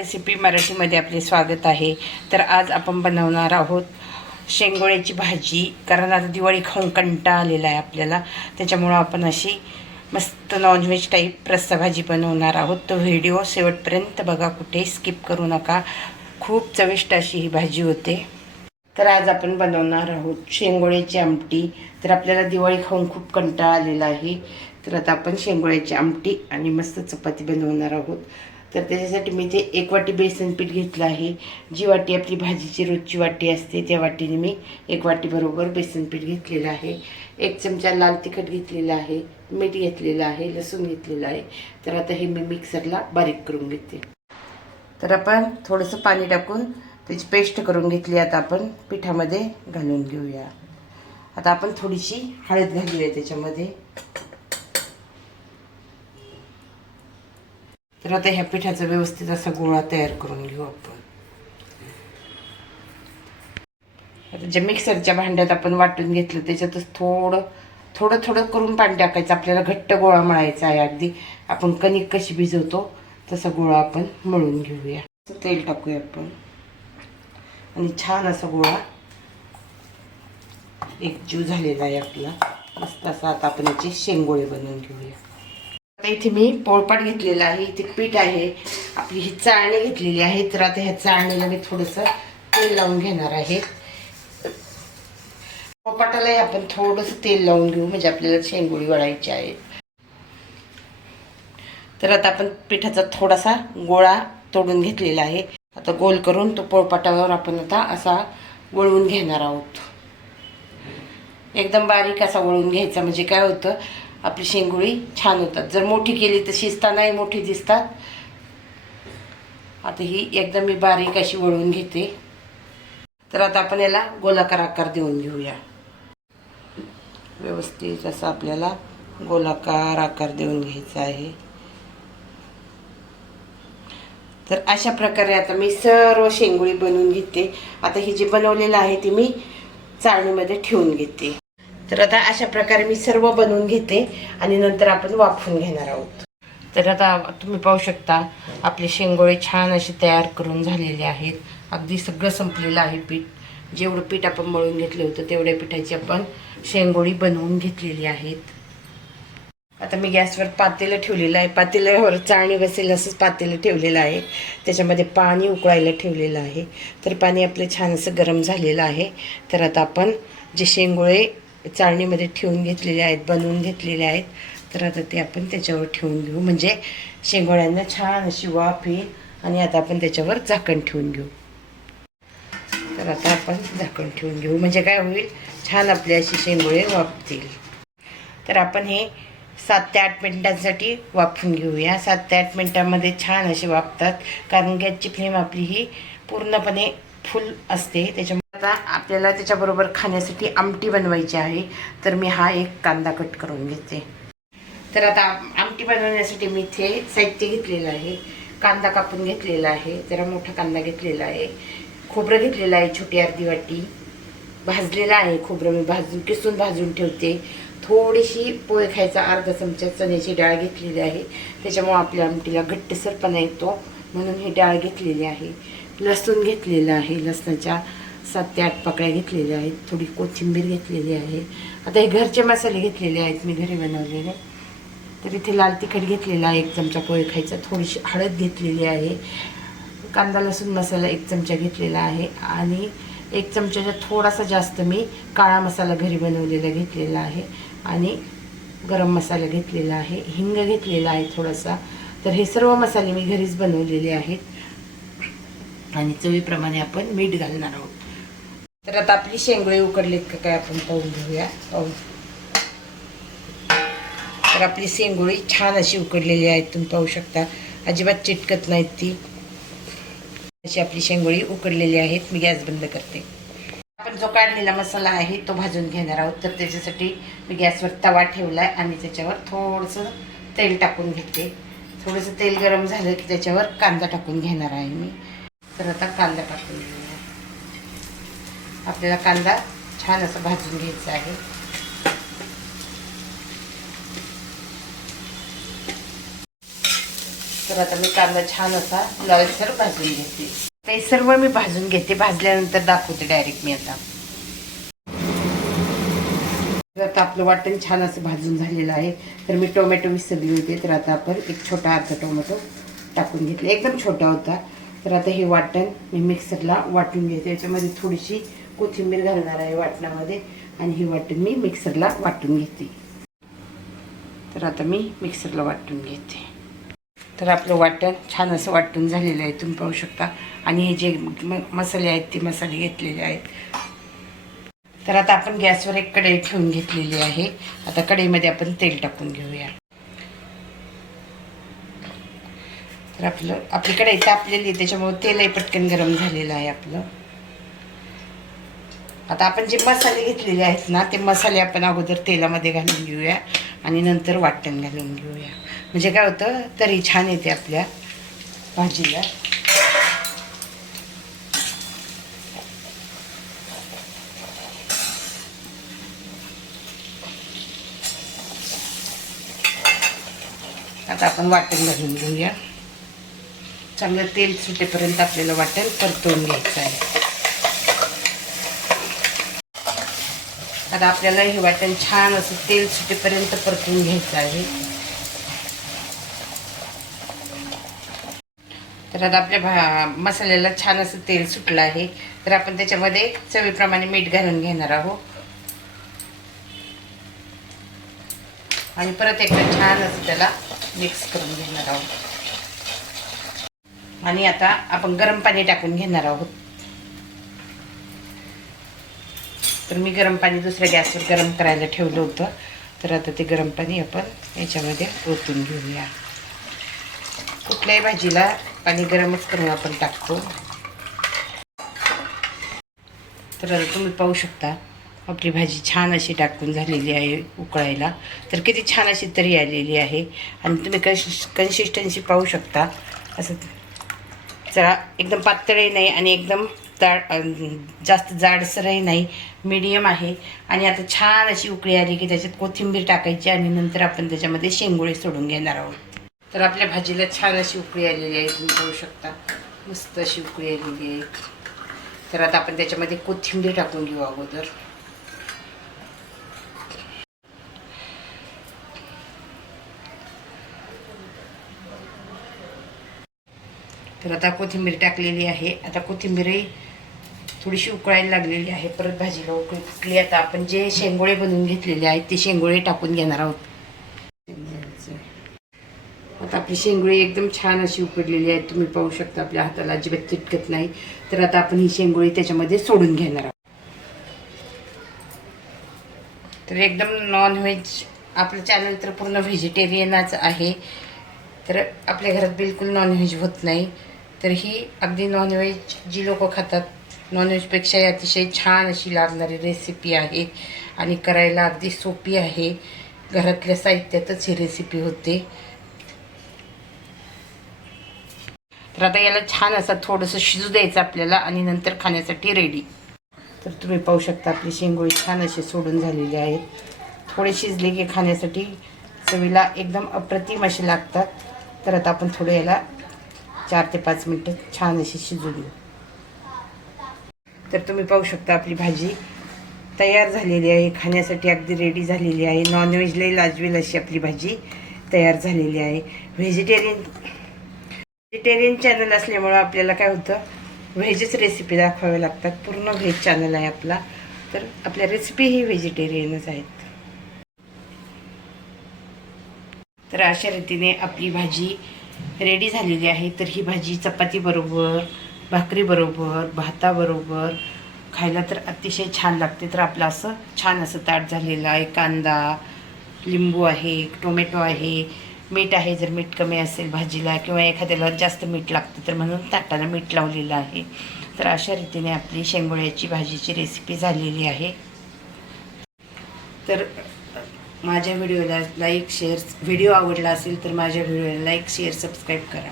Recipe मराठीमध्ये आपले स्वागत आहे. तर आज आपण बनवणार आहोत शेंगोळ्याची भाजी. कारण आता दिवाळी खाऊन कंटा आलेला आहे आपल्याला. त्याच्यामुळं आपण अशी मस्त नॉनव्हेज टाईप रस्सा भाजी बनवणार आहोत. तो व्हिडिओ शेवटपर्यंत बघा कुठे स्किप करू नका. खूप चविष्ट अशी ही भाजी होते. तर आज आपण बनवणार आहोत शेंगोळ्याची आमटी. तर आपल्याला दिवाळी खाऊन खूप कंटाळा आलेला आहे. तर आता आपण शेंगोळ्याची आमटी आणि मस्त चपाती बनवणार आहोत. तर त्याच्यासाठी मी ते एक वाटी बेसन पीठ घेतलं आहे. जी वाटी आपली भाजीची रोजची वाटी असते त्या वाटीने मी एक वाटीबरोबर बेसन पीठ घेतलेलं आहे. एक चमचा लाल तिखट घेतलेला आहे मीठ घेतलेलं आहे लसूण घेतलेलं आहे. तर आता हे मी मिक्सरला बारीक करून घेते. तर आपण थोडंसं पाणी टाकून त्याची पेस्ट करून घेतली आता आपण पिठामध्ये घालून घेऊया. आता आपण थोडीशी हळद घालूया त्याच्यामध्ये. तर आता ह्या पिठाचा व्यवस्थित असा गोळा तयार करून घेऊ आपण. आता ज्या मिक्सरच्या भांड्यात आपण वाटून घेतलं त्याच्यातच थोडं थोडं थोडं करून पाणी टाकायचं. आपल्याला घट्ट गोळा मळायचा आहे अगदी. आपण कणिक कशी भिजवतो तसा गोळा आपण मळून घेऊया. तेल टाकूया आपण. आणि छान असा गोळा एक जीव झालेला आहे आपला. मस्त असा आता आपण याचे शेंगोळे बनवून घेऊया. आता इथे मी पोळपाट घेतलेला आहे इथे पीठ आहे आपली ही चाळणी घेतलेली आहे. तर आता ह्या चाळणीला मी थोडंसं तेल लावून घेणार आहे. पोळपाटालाही आपण थोडंसं तेल लावून घेऊ म्हणजे आपल्याला शेंगोळी वळायची आहे. तर आता आपण पिठाचा थोडासा गोळा तोडून घेतलेला आहे. आता गोल करून तो पोळपाटावर आपण आता असा वळवून घेणार आहोत. एकदम बारीक असा वळून घ्यायचा म्हणजे काय होतं आपली शेंगोळी छान होतात. जर मोठी केली तर शिजतानाही मोठी दिसतात. आता ही एकदम मी बारीक अशी वळवून घेते. तर आता आपण याला गोलाकार आकार देऊन घेऊया. व्यवस्थित असं आपल्याला गोलाकार आकार देऊन घ्यायचा आहे. तर अशा प्रकारे आता मी सर्व शेंगोळी बनवून घेते. आता ही जी बनवलेलं आहे ती मी चाळणीमध्ये ठेवून घेते. तर आता अशा प्रकारे मी सर्व बनवून घेते आणि नंतर आपण वाफवून घेणार आहोत. तर आता तुम्ही पाहू शकता आपले शेंगोळे छान असे तयार करून झालेले आहेत. अगदी सगळं संपलेलं आहे पीठ. जेवढं पीठ आपण मळून घेतलं होतं तेवढ्या पिठाची आपण शेंगोळी बनवून घेतलेली आहेत. आता मी गॅसवर पातेलं ठेवलेलं आहे. पातेल्यावर चाळणी बसेल असंच पातेलं ठेवलेलं आहे. त्याच्यामध्ये पाणी उकळायला ठेवलेलं आहे. तर पाणी आपलं छान असं गरम झालेलं आहे. तर आता आपण जे शेंगोळे चाळणीमध्ये ठेवून घेतलेले आहेत बनवून घेतलेले आहेत. तर आता ते आपण त्याच्यावर ठेवून घेऊ. म्हणजे शेंगोळ्यांना छान अशी वाफ येईल आणि आता आपण त्याच्यावर झाकण ठेवून घेऊ. तर आता आपण झाकण ठेवून घेऊ. म्हणजे काय होईल? छान आपले अशी शेंगोळे वाफतील. तर आपण हे सात ते आठ मिनटांसाठी वाफून घेऊया. सात ते आठ मिनटांमध्ये छान असे वापतात कारण गॅसची फ्लेम आपली ही पूर्णपणे फुल असते. त्याच्यामुळे आता आपल्याला त्याच्याबरोबर खाण्यासाठी आमटी बनवायची आहे. तर मी हा एक कांदा कट करून घेते. तर आता आमटी बनवण्यासाठी मी इथे साहित्य घेतलेलं आहे. कांदा कापून घेतलेला आहे. जरा मोठा कांदा घेतलेला आहे. खोबरं घेतलेलं आहे छोटी अर्धी वाटी. भाजलेलं आहे खोबरं मी भाजून किसून भाजून ठेवते. थोडीशी पोहे खायचा अर्धा चमचा चण्याची डाळ घेतलेली आहे. त्याच्यामुळं आपल्या आमटीला घट्टसरपणा येतो. म्हणून ही डाळ घेतलेली आहे. लसूण घेतलेलं आहे लसणाच्या. सात ते आठ पाकळ्या घेतलेल्या आहेत थोडी कोथिंबीर घेतलेली आहे. आता हे घरचे मसाले घेतलेले आहेत मी घरी बनवलेले. तर इथे लाल तिखट घेतलेला आहे एक चमचा पोहे खायचा थोडीशी हळद घेतलेली आहे. कांदा लसूण मसाला एक चमचा घेतलेला आहे आणि एक चमच्याच्या थोडासा जास्त मी काळा मसाला घरी बनवलेला घेतलेला आहे आणि गरम मसाला घेतलेला आहे. हिंग घेतलेला आहे थोडासा. तर हे सर्व मसाले मी घरीच बनवलेले आहेत. आणि चवीप्रमाणे आपण मीठ घालणार आहोत. तर आता आपली शेंगोळी उकडलीत का काय आपण पाहून घेऊया. पाहून. तर आपली शेंगोळी छान अशी उकडलेली आहे तुम्ही पाहू शकता. अजिबात चिटकत नाहीत ती. अशी आपली शेंगोळी उकडलेली आहेत मी गॅस बंद करते. आपण जो काढलेला मसाला आहे तो भाजून घेणार आहोत. तर त्याच्यासाठी मी गॅसवर तवा ठेवला आहे आणि त्याच्यावर थोडंसं तेल टाकून घेते. थोडंसं तेल गरम झालं की त्याच्यावर कांदा टाकून घेणार आहे मी. तर आता कांदा टाकून घेऊ. आपल्याला कांदा छान असं भाजून घ्यायचा आहे. तर आता मी कांदा छान असा लालसर भाजून घेते. ते सर्व मी भाजून घेते. भाजल्यानंतर दाखवते डायरेक्ट मी आता. आता आपलं वाटण छान असं भाजून झालेलं आहे. तर मी टोमॅटो विसरली होते. तर आता आपण एक छोटा अर्धा टोमॅटो टाकून घेतला. एकदम छोटा होता. तर आता हे वाटण मी मिक्सरला वाटून घेते. याच्यामध्ये थोडीशी कोथिंबीर घालणार आहे वाटणामध्ये आणि ही वाटण मी मिक्सरला वाटून घेते. तर आता मी मिक्सरला वाटून घेते. तर आपलं वाटण छान असं वाटून झालेलं आहे तुम्ही पाहू शकता. आणि हे जे म- मसाले आहेत ते मसाले घेतलेले आहेत. तर आता आपण गॅसवर एक कढई ठेवून घेतलेली आहे. आता कढईमध्ये आपण तेल टाकून घेऊया. तर आपलं आपली कढई तापलेली आहे त्याच्यामुळे तेलही पटकन गरम झालेलं आहे आपलं. आता आपण जे मसाले घेतलेले आहेत ना ते मसाले आपण अगोदर तेलामध्ये घालून घेऊया आणि नंतर वाटण घालून घेऊया. म्हणजे काय होतं तरी छान येते आपल्या भाजीला. आता आपण वाटण घालून घेऊया. चांगलं तेल सुटेपर्यंत आपल्याला वाटण परतवून घ्यायचं आहे. आता आपल्याला हे वाटण छान असं तेल सुटेपर्यंत परतून घ्यायचं आहे. तर आता आपल्या भा मसाल्याला छान असं तेल सुटलं आहे. तर आपण त्याच्यामध्ये चवीप्रमाणे मीठ घालून घेणार आहोत. आणि परत एकदा छान असं त्याला मिक्स करून घेणार आहोत. आणि आता आपण गरम पाणी टाकून घेणार आहोत. तर मी गरम पाणी दुसऱ्या गॅसवर गरम करायला ठेवलं होतं. तर आता ते गरम पाणी आपण याच्यामध्ये ओतून घेऊया. कुठल्याही भाजीला पाणी गरमच करून आपण टाकतो. तर आता तुम्ही पाहू शकता आपली भाजी छान अशी टाकून झालेली आहे उकळायला. तर किती छान अशी तरी आलेली आहे. आणि तुम्ही कन्सिस कन्सिस्टन्सी पाहू शकता. असं जरा एकदम पातळही नाही आणि एकदम जास्त जाडसरही नाही मीडियम आहे. आणि आता छान अशी उकळी आली की त्याच्यात कोथिंबीर टाकायची आणि नंतर आपण त्याच्यामध्ये शेंगोळे सोडून घेणार आहोत. तर आपल्या भाजीला छान अशी उकळी आलेली आहे तुम्ही पाहू शकता. मस्त अशी उकळी आलेली आहे. तर आता आपण त्याच्यामध्ये कोथिंबीर टाकून घेऊ अगोदर. तर आता कोथिंबीर टाकलेली आहे. आता कोथिंबीरही थोडीशी उकळायला लागलेली आहे. परत भाजीला उकळी फुटली आता आपण जे शेंगोळे बनवून घेतलेले आहेत ते शेंगोळे टाकून घेणार आहोत. आता आपली शेंगोळी एकदम छान अशी उकडलेली आहे तुम्ही पाहू शकता आपल्या हाताला अजिबात चिटकत नाही. तर आता आपण ही शेंगोळी त्याच्यामध्ये सोडून घेणार आहोत. तर एकदम नॉन व्हेज आपलं चॅनल तर पूर्ण व्हेजिटेरियनच आहे. तर आपल्या घरात बिलकुल नॉनव्हेज होत नाही. तर ही अगदी नॉनव्हेज जी लोक खातात नॉनव्हेजपेक्षाही अतिशय छान अशी लागणारी रेसिपी आहे. आणि करायला अगदी सोपी आहे. घरातल्या साहित्यातच ही रेसिपी होते. तर आता याला छान असा थोडंसं शिजू द्यायचं आपल्याला आणि नंतर खाण्यासाठी रेडी तर तुम्ही पाहू शकता आपली शेंगोळी छान अशी सोडून झालेली आहेत थोडे शिजले की खाण्यासाठी चवीला एकदम अप्रतिम असे लागतात. तर आता आपण थोडं याला चार ते पाच मिनटं छान अशी शिजू देऊ. तर तुम्ही पाहू शकता आपली भाजी तयार झालेली आहे खाण्यासाठी अगदी रेडी झालेली आहे. नॉनव्हेजलाही लाजवेल अशी आपली भाजी तयार झालेली आहे. व्हेजिटेरियन व्हेजिटेरियन चॅनल असल्यामुळं आपल्याला काय होतं व्हेजच रेसिपी दाखवाव्या लागतात. पूर्ण व्हेज चॅनल आहे आपला. तर आपल्या रेसिपी ही व्हेजिटेरियनच आहेत. तर अशा रीतीने आपली भाजी रेडी झालेली आहे. तर ही भाजी चपातीबरोबर भाकरीबरोबर भाताबरोबर खायला तर अतिशय छान लागते. तर आपलं असं छान असं ताट झालेलं आहे. कांदा लिंबू आहे टोमॅटो आहे. मीठ आहे जर मीठ कमी असेल भाजीला किंवा एखाद्याला जास्त मीठ लागतं तर म्हणून ताटाला मीठ लावलेलं आहे. तर अशा रीतीने आपली शेंगोळ्याची भाजीची रेसिपी झालेली आहे. तर माझ्या व्हिडिओला लाईक शेअर व्हिडिओ आवडला असेल तर माझ्या व्हिडिओला लाईक शेअर सबस्क्राईब करा.